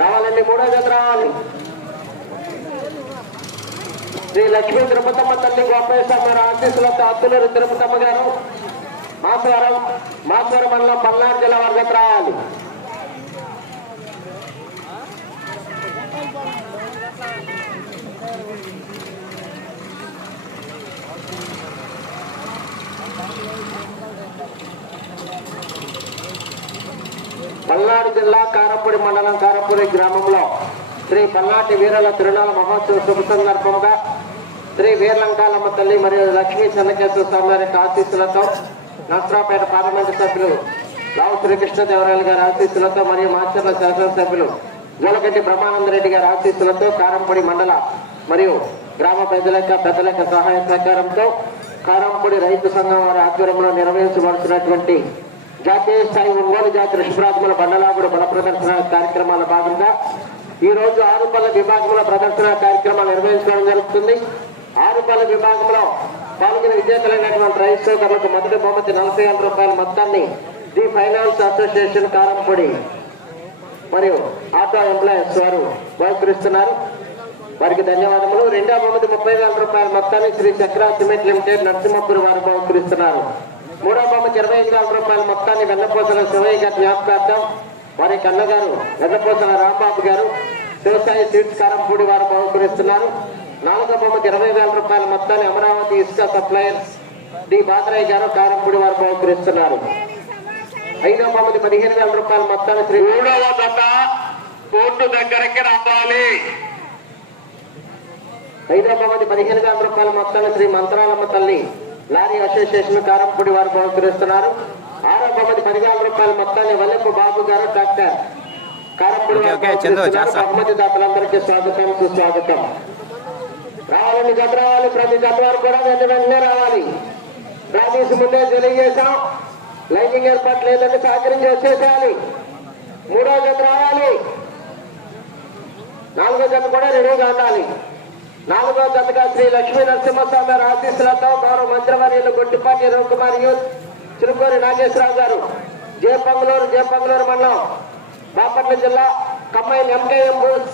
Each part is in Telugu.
రావాలండి మూడో జత రావాలి. శ్రీ లక్ష్మీ తిరుపతమ్మ తల్లి గోపేశ్వర గారు ఆశీస్సులతో అత్తులూరు తిరుపతమ్మ గారు మాసవరం మాసవరం మండలం పల్నాడు జిల్లా వారి జత రావాలి. పల్నాడు జిల్లా కారపూడి మండలం కారపూడి గ్రామంలో శ్రీ పల్నాటి వీరుల తిరునాళ మహోత్సవ శుభ సందర్భంగా శ్రీ వీర్లంకాలమ్మ తల్లి మరియు లక్ష్మీ చెన్నకేశ్వర స్వామి వారి ఆశీస్సులతో నస్రాపేట పార్లమెంటు సభ్యులు రావు శ్రీకృష్ణదేవరాయలు గారి ఆశీస్సులతో మరియు మాచర్ల శాసనసభ్యులు జోలగడ్డి బ్రహ్మానందరెడ్డి గారి ఆశీస్సులతో కారంపూడి మండల మరియు గ్రామ ప్రజల యొక్క పెద్దల యొక్క సహాయ సహకారంతో కారంపూడి రైతు సంఘం వారి ఆధ్వర్యంలో నిర్వహించబడుతున్నటువంటి జాతీయ స్థాయి ఒంగోలు జాతి ఋషభరాజముల బండలాగుడు బల ప్రదర్శన కార్యక్రమాల భాగంగా ఈ రోజు ఆరు పళ్ళ విభాగంలో ప్రదర్శన కార్యక్రమాలు నిర్వహించడం జరుగుతుంది. ఆరు పళ్ళ విభాగంలో పాల్గొని విజేతలైనటువంటి రైతు సోదరులకు మొదటి బహుమతి నలభై వేల రూపాయల మొత్తాన్ని ది ఫైనాన్స్ అసోసియేషన్ కారంపొడి మరియు ఆటో ఎంప్లాయర్స్ వారు బహుకరిస్తున్నారు. వారికి ధన్యవాదములు. రెండవ బహుమతి ముప్పై వేల రూపాయల మొత్తాన్ని శ్రీ చక్ర సిమెంట్ లిమిటెడ్ నరసింహపురి వారు బహుకరిస్తున్నారు. మూడో బహుమతి ఇరవై ఐదు వేల రూపాయల మొత్తాన్ని వెన్నపోసల శివయ్య గారి జ్ఞాపకార్థం వారి కన్నగారు వెన్నపోసల రాంబాబు గారు వ్యవసాయ సీడ్స్ కారంపూడి వారు బహుకరిస్తున్నారు. నాలుగో బహుమతి ఇరవై వేల రూపాయల మొత్తాన్ని అమరావతి ఇసుక సప్లయర్స్ డి బాదరాయ్ గారు కారంపూడి వారు బహుకరిస్తున్నారు. ఐదో బహుమతి పదిహేను వేల రూపాయల మొత్తాన్ని శ్రీ మూడవ జత కోర్టు దగ్గరికి రావాలి. ఐదో బహుమతి పదిహేను వేల రూపాయల మొత్తాన్ని శ్రీ మంత్రాలమ్మ తల్లి లారీ అసోసియేషన్ కారంపూడి వారు బహుకరిస్తున్నారు. ఆరో బహుమతి పదివేల రూపాయల మొత్తాన్ని వల్లెప్పు బాబు గారు డాక్టర్ కారంపూడి. బహుమతి దాతలందరికీ స్వాగతం సుస్వాగతం. రావాలని జత రావాలి ప్రతి జత వారు కూడా వెంట వెంటనే రావాలి. ప్రాదేశ్ ముందే తెలియజేశాం. లైనింగ్ ఏర్పాటు లేదని సహకరించి వచ్చేసేయాలి. మూడో జత రావాలి. నాలుగో జత కూడా రెడీగా ఉండాలి. నాలుగో జతగా శ్రీ లక్ష్మీ నరసింహస్వామి గారి ఆశీస్సులతో గౌరవ మంత్రివర్యులు గుడ్డిపాటి రవికుమార్ యూత్ చిరుకూరి నాగేశ్వరరావు గారు జే పంగులూరు జే పంగులూరు మండలం బాపట్ల జిల్లా కమ్మైన్ ఎంకేఎం బూత్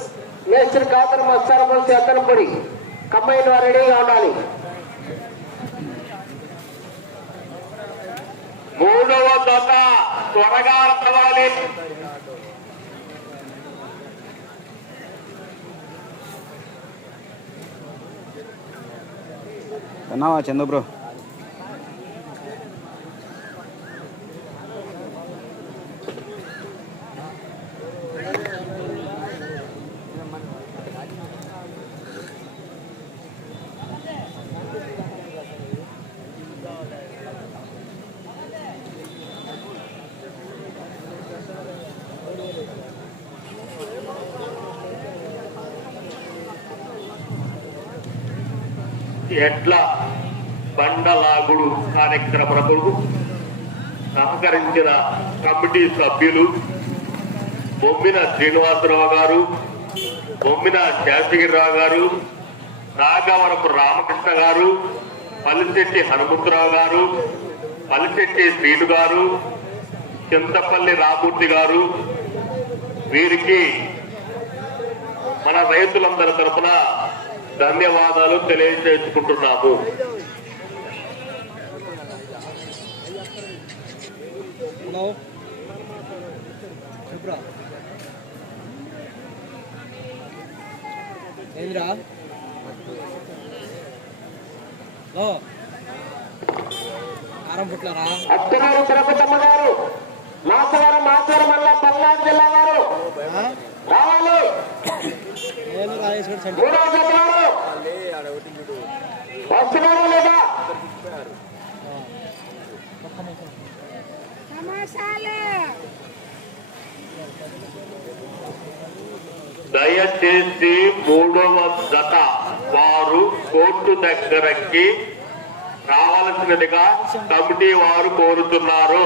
మేస్త్రి కాతర మస్తార బూత్ ఎత్తనపొడి కమ్మైన్ వారు రెడీగా ఉండాలి. మూడవ దొంగ త్వరగా రావాలి. విన్నావా చందు బ్రో? ఎట్లా? బండలాగుడు కార్యక్రమములకు సహకరించిన కమిటీ సభ్యులు బొమ్మిన శ్రీనివాసరావు గారు బొమ్మిన శాసగిరిరావు గారు నాగవరపు రామకృష్ణ గారు పల్లిశెట్టి హనుమంతరావు గారు పల్లిశెట్టి శ్రీను గారు చింతపల్లి రామూర్తి గారు వీరికి మన రైతులందరి తరపున ధన్యవాదాలు తెలియజేసుకుంటున్నాము. హలో చెప్పురా. ఏంద్రా? హలో. కారం పుట్లారా? అత్తగారు తిరుపతమ్మ గారు మాసవరం మాసవరం మల్ల పల్నాడు జిల్లా వారు. రావాలి. నేను రాజేశ్వర సెంటర్. మూడో జత వారు వస్తున్నారు లేదా? సమాసాలు దయచేసి మూడవ జత వారు కోర్టు దగ్గరకి రావాల్సినదిగా కమిటీ వారు కోరుతున్నారు.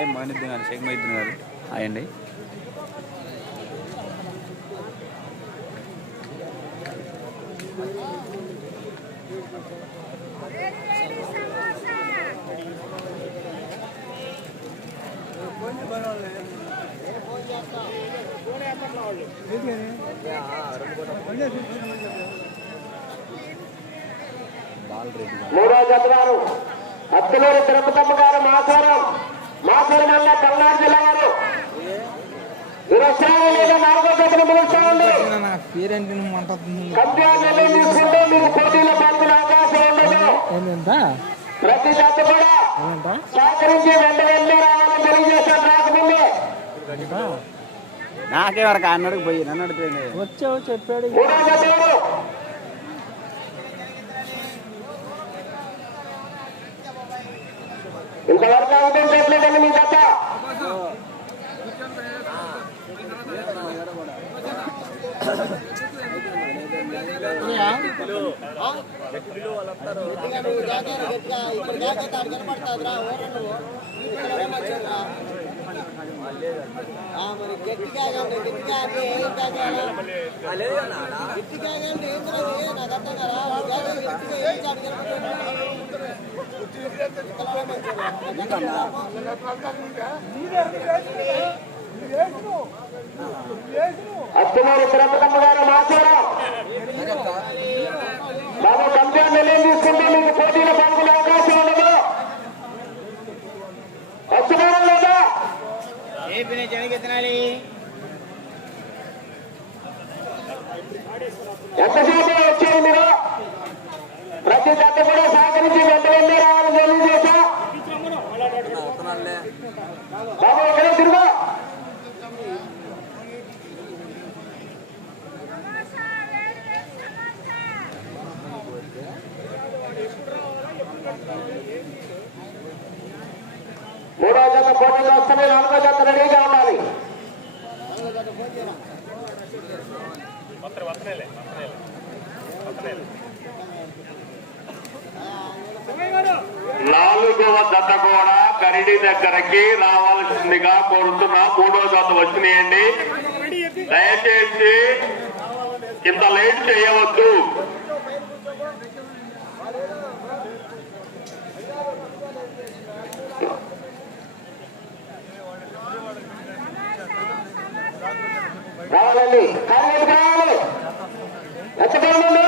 హాయ్ మోహినుద్దీన్ గారు షేక్ మొహిద్దీన్ గారు. హాయ్ అండి. వేడి వేడి మూడో జత వారు అత్తలూరి తిరుపతమ్మ గారు మాసారం. వల్ల పల్నాడు జిల్లా వారు లేదా? నాలుగో పిలుస్తా ఉంది తీసుకుంటే పోటీలో పాల్గొనే అవకాశం ఉండదు. ప్రతి జత కూడా సహకరించి వెంట వెంటనే రావాలని తెలియజేశాను రాకముందే నాకే వరకు అన్నడికి పోయి నన్ను అడిపోయింది వచ్చావు చెప్పాడు మూడో జత వారు ఇంతవరకు అవతరించట్లేదండి మీ జత? మరి గట్టిగా కాదు, గట్టిగా అంటే ఏం మరి గట్టిగా అంటే ఏం నాకు అర్థం కదా గట్టిగా ఏం గారు మాట్లాడారు బాబు కంప్యూటర్ తీసుకుంటే మీకు పోటీలో పాల్గొనే అవకాశం ఉండదు వస్తున్నారా లేదా ఎంతసేపు వచ్చారు మీరు? ప్రతి జత కూడా సహకరించి వెళ్ళి రావాలని తెలియజేశా. బాబు తిరుగు? మూడో జత పోటీలో వస్తాయి నాలుగో జత రెడీగా ఉండాలి. నాలుగవ జత కూడా కరిడి దగ్గరకి రావాల్సిందిగా కోరుతున్నా. మూడో జత వచ్చినాయండి. దయచేసి ఇంత లేట్ చేయవద్దు. రావాలండి కాళ్ళకి రావాలి ఎత్తకండి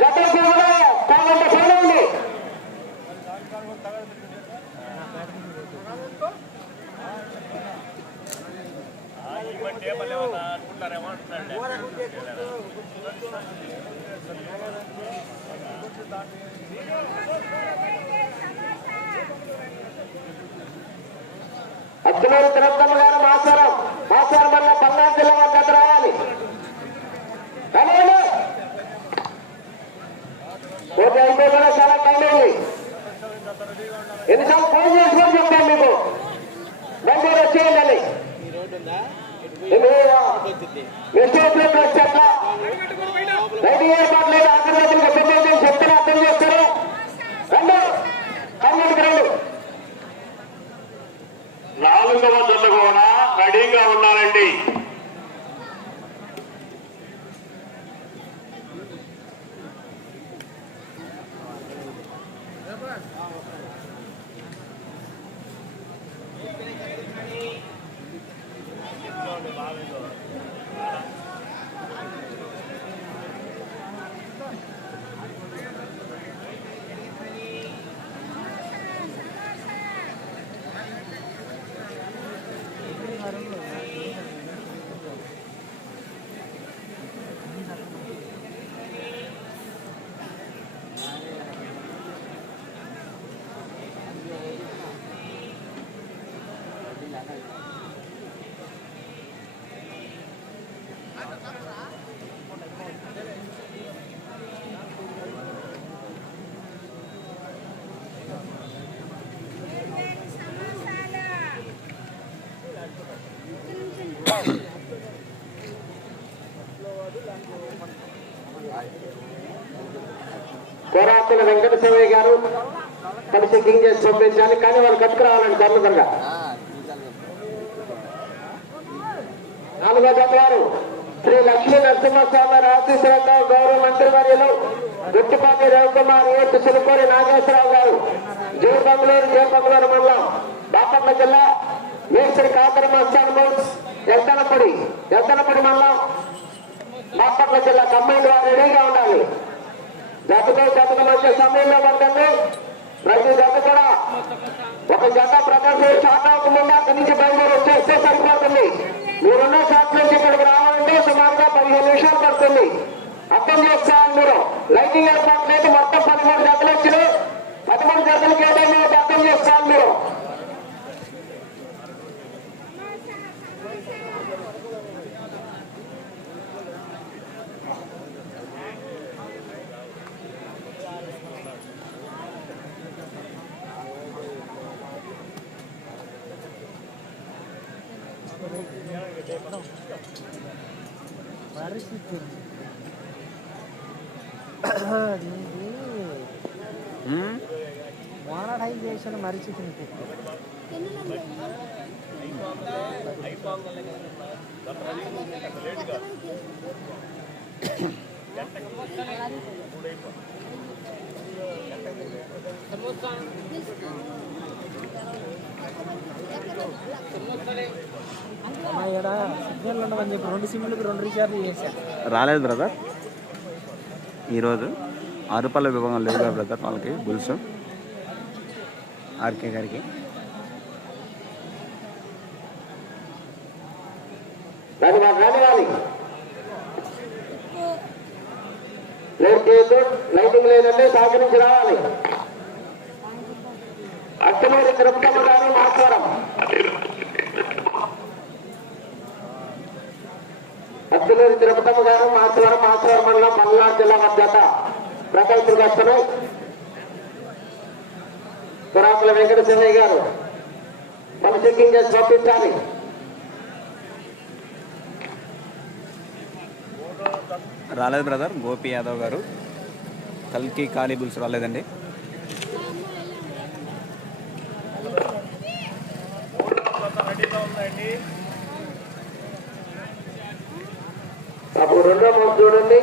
జతలు కూడా కాళ్ళంటే చూడండి అత్తలూరు తిరుపతమ్మ గారు మాసారం మాసారం వల్ల పల్నాడు జిల్లా వారి జత రావాలి రానివ్వండి. పోటీ అయిపోయి కూడా చాలా టైం అయింది ఎన్నిసార్లు ఫోన్ చేసుకొని చెప్తాను మీకు? నంబర్ వచ్చేయండి. రైతు ఏర్పాటు లేదు అగ్రగతికి పెద్దలు చెప్తున్నా అర్థం చేస్తారు రండి. కర్ణాటక రండి. నాలుగవ జత కూడా రెడీగా ఉన్నారండి. కోరాతుల వెంకట శివయ్య గారు కలిసి కింగ్ చేసి పంపించాలి కానీ వాళ్ళు కట్టుకురావాలండి తొందరగా నాలుగో జత శ్రీ లక్ష్మీ నరసింహస్వామి ఆశీస్సులతో గౌరవ మంత్రివర్యులు గుట్టిపాటి రవికుమార్ ఏ చిలుకూరి నాగేశ్వరరావు గారు జే బంగ్లూరు జే బంగ్లూరు మండలం బాపట్ల జిల్లా మేస్త్రి కాకర మస్తాన్ మోడ్స్ ఎద్దనపడి ఎద్దనపడి మండలం బాపట్ల జిల్లా కంబైండ్ వారు రెడీగా ఉండాలి. జతతో జతకు మధ్య సమయంలో ఉంటుంది ప్రతి జత కూడా ఒక జత ప్రకాశం షాట్ అవ్వకుండా అక్కడి నుంచి బయలుదేరి వచ్చేస్తే సరిపోతుంది మీరున్న షాట్ నుంచి ఇక్కడికి రావాలంటే సుమారుగా పదిహేను నిమిషాలు పడుతుంది. అర్థం చేస్తారు మీరు. లైటింగ్ ఏర్పాటు లేదు మొత్తం పదమూడు జతలు వచ్చినాయి. పదమూడు జతలు కేటాయి అర్థం చేస్తారు మీరు. రాలేదు బ్రదర్. ఈరోజు ఆరుపల్ల విభాగం లేదు బ్రదర్ వాళ్ళకి బుల్స్ ఆర్కే గారికి దాన్ని మాకు రానివ్వాలి లైట్ చేయొద్దు లైటింగ్ లేదంటే సహకరించి రావాలి. అత్తమూరి తిరుపతమ్మ గారు మాట్లాడం అత్తలూరి తిరుపతమ్మ గారు మాచవరం మాచవరం మండలం మల్నాడు జిల్లా మధ్యత ప్రకల్పులు వస్తున్నాయి పురాకుల వెంకట చెన్నయ్య గారు మన చెక్కింగ్ చేసి పంపించాలి రాలేదు బ్రదర్ గోపి యాదవ్ గారు. కల్కి ఖాళీ బుల్స్ రాలేదండి. అప్పుడు రెండో మౌత్ చూడండి.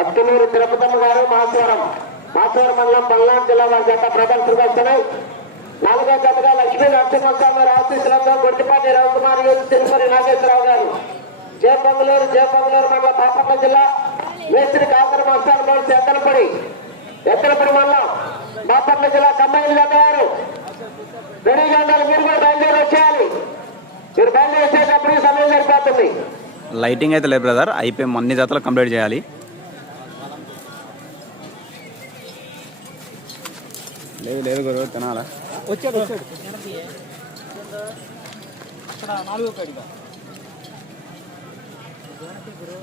అత్తలూరు తిరుపతమ్మ గారు మాచవరం. మాచవరం మండలం పల్నాడు జిల్లా వారి జత ప్రదర్శనకు వస్తున్నాయి నాలుగో జతగా లక్ష్మీ నరసింహస్వామి ఆశీస్సులతో గుడ్డిపాటి రవికుమార్ యూత్ తిరుపతి నాగేశ్వరరావు గారు. జయపంగులూరు జయపంగులూరు జయ పొంగులూరు మండలం జిల్లా మేస్త్రి కాకర మస్తాన్ మోడ్స్ ఎత్తనపడి ఎత్తనపడి మండలం బాపట్ల జిల్లా కంబైన్ గారు. రెడీగా ఉండాలి మీరు కూడా బయలుదేరి వచ్చేయాలి. మీరు బయలుదేరి వచ్చేటప్పుడు సమయం సరిపోతుంది. లైటింగ్ అయితే లేదు బ్రదర్ అయిపోయి అన్ని జాతలు కంప్లీట్ చేయాలి. లేదు లేదు గురు తినాలా వచ్చాడు వచ్చాడు అక్కడ నాలుగో కడిగా గురు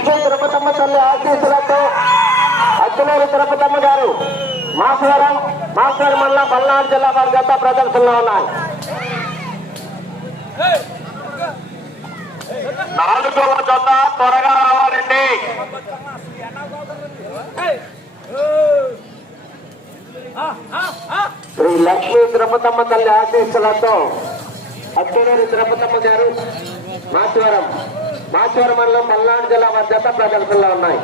లక్ష్మీ తిరుపతమ్మ తల్లి ఆశీస్సులతో అచ్చులూరు తిరుపతమ్మ గారు మాసవరం మాసవరం మండలం పల్నాడు జిల్లా వారి గత ప్రదర్శనలో ఉన్నాయి. నాలుగవ త్వరగా రావాలండి. శ్రీ లక్ష్మీ తిరుపతమ్మ తల్లి ఆశీస్సులతో అచ్చులూరి తిరుపతమ్మ గారు మాచవరం మాచవరం మండలం పల్నాడు జిల్లా మధ్యత ప్రదర్శనలో ఉన్నాయి.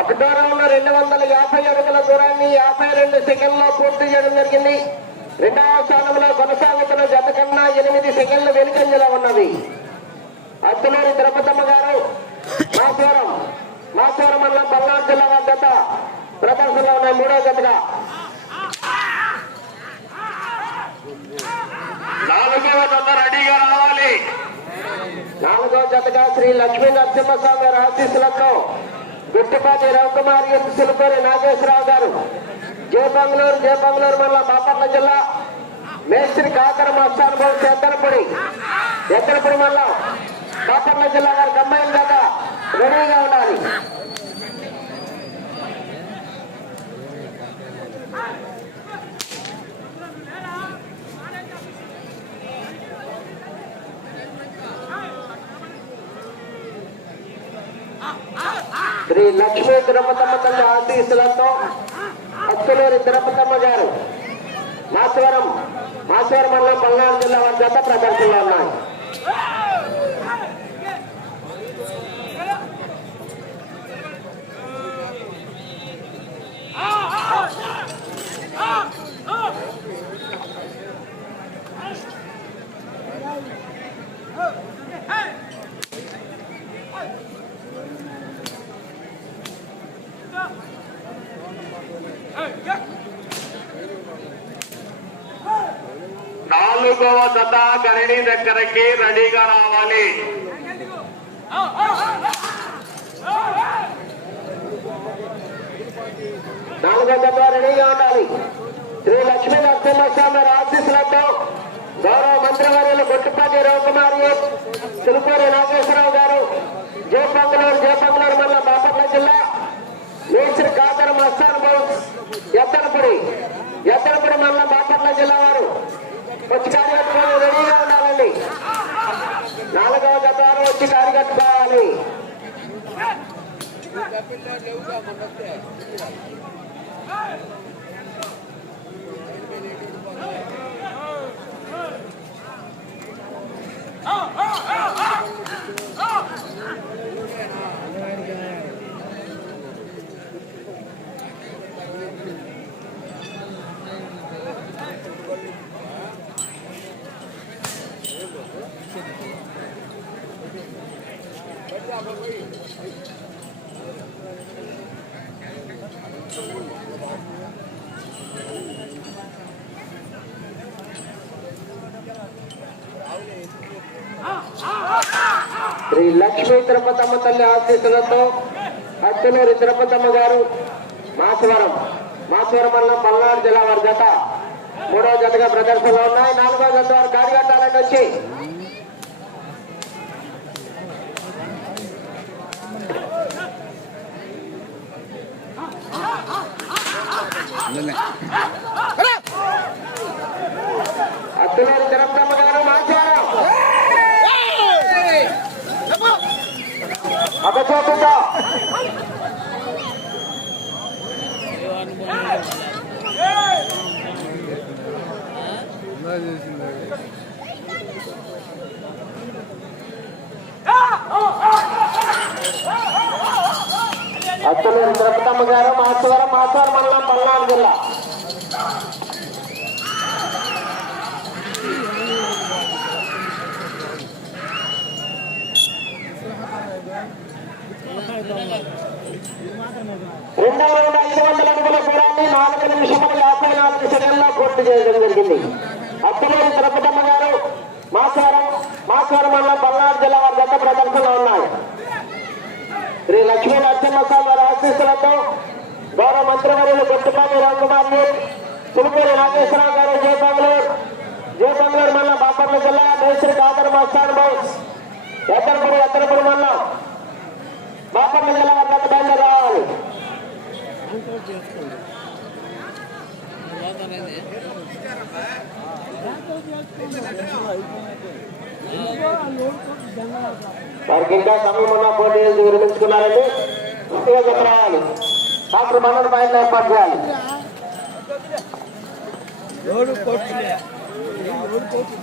ఒక దూరం ఉన్న రెండు వందల యాభై అడుగుల దూరాన్ని యాభై రెండు సెకండ్లో పూర్తి చేయడం జరిగింది. రెండవ స్థానంలో కొనసాగుతున్న జత కన్నా ఎనిమిది సెకండ్లు వెనుకంజలో ఉన్నది. అత్తులూరి ద్రౌపదమ్మ గారు మాసవరం మాసవరం మండలం పల్నాడు జిల్లా వారి జత ప్రదర్శనలో ఉన్నాయి. మూడో జతగా. నాలుగవ జత రెడీగా రావాలి. నాలుగో జతగా శ్రీ లక్ష్మీ నరసింహస్వామి గారి ఆశీస్సులతో గుట్టిపాటి రవికుమార్ సిలుకోని నాగేశ్వరరావు గారు. జే బెంగళూరు జే బెంగళూరు మండలం బాపట్ల జిల్లా. మేస్త్రి కాకర మస్తాన్ బాబు ఎద్దలపూడి ఎద్దలపూడి మండలం బాపట్ల జిల్లా వారికి అమ్మాయిల దాకా రెడీగా ఉండాలి. శ్రీ లక్ష్మీ తిరుపతమ్మ తల్లి ఆశీస్సులతో అత్తులూరి తిరుపతమ్మ గారు. మాచవరం మాచవరం మండలం పల్నాడు జిల్లా వారి జత ప్రదర్శనలో ఉన్నాయి. నాలుగవ జత గరణి దగ్గరకి రెడీగా రావాలి. నాలుగో జత రెడీగా ఉండాలి శ్రీ లక్ష్మీ నరసింహస్వామి ఆశీస్సులతో గౌరవ మంత్రివర్యులు గుట్టుపాటి రవికుమారి సిలుపూరి నాగేశ్వరరావు గారు జయపంగులూరు జయపంగులూరు మండలం బాపట్ల జిల్లా మేస్త్రి కాదర మస్తాన్ బౌన్స్ ఎత్తనపుడి ఎత్తనపుడి మండలం బాపట్ల జిల్లా వారు వచ్చి కాడి కట్టుకొని రెడీగా ఉండాలండి నాలుగవ జత వారు వచ్చి కాడి శ్రీ లక్ష్మీ తిరుపతమ్మ తల్లి ఆశీస్సులతో అత్తులూరి తిరుపతమ్మ గారు మాచవరం మాచవరం మండలం పల్నాడు జిల్లా వారి జత మూడవ జతగా ప్రదర్శనలో ఉన్నాయి. నాలుగో జత వారు గాడి వచ్చి అత్తులూరి తిరుపతమ్మ అగపోకుండా అత్తలేరు తిరుపతమ్మ గారు మాస్వారం మాస్వారం మండలం పల్నాడు జిల్లా. రెండు రౌండ్ ఐదు వందల అడుగుల దూరాన్ని నాలుగు నిమిషముల యాభై నాలుగు సెకండ్లో పూర్తి చేయడం జరిగింది అత్తలూరు తిరుపతమ్మ గారు మాసారం మాసారం మండలం పల్నాడు జిల్లా వారి గత ప్రదర్శనలో ఉన్నాయి శ్రీ లక్ష్మీ నరసింహస్వామి వారి ఆశీస్సులతో గౌరవ మంత్రివర్యులు గొట్టుపాటి రామకుమారి తిరుపతి నాగేశ్వరరావు గారు జయ బంగ్లూరు జయ బంగ్లూరు మండలం బాపట్ల జిల్లా మేస్త్రి కాదర్ మస్తాన్ బౌస్ ఎత్తరపూడి ఎత్తరపూడి మండలం బాపట్ల జిల్లా వారి గత వారికి ఇంకా సమయం ఉన్న పోటీలు విరమించుకున్నారండి. చెప్పరావాలి. డాక్టర్ మనోడు ఏర్పాటు చేయాలి. Road road court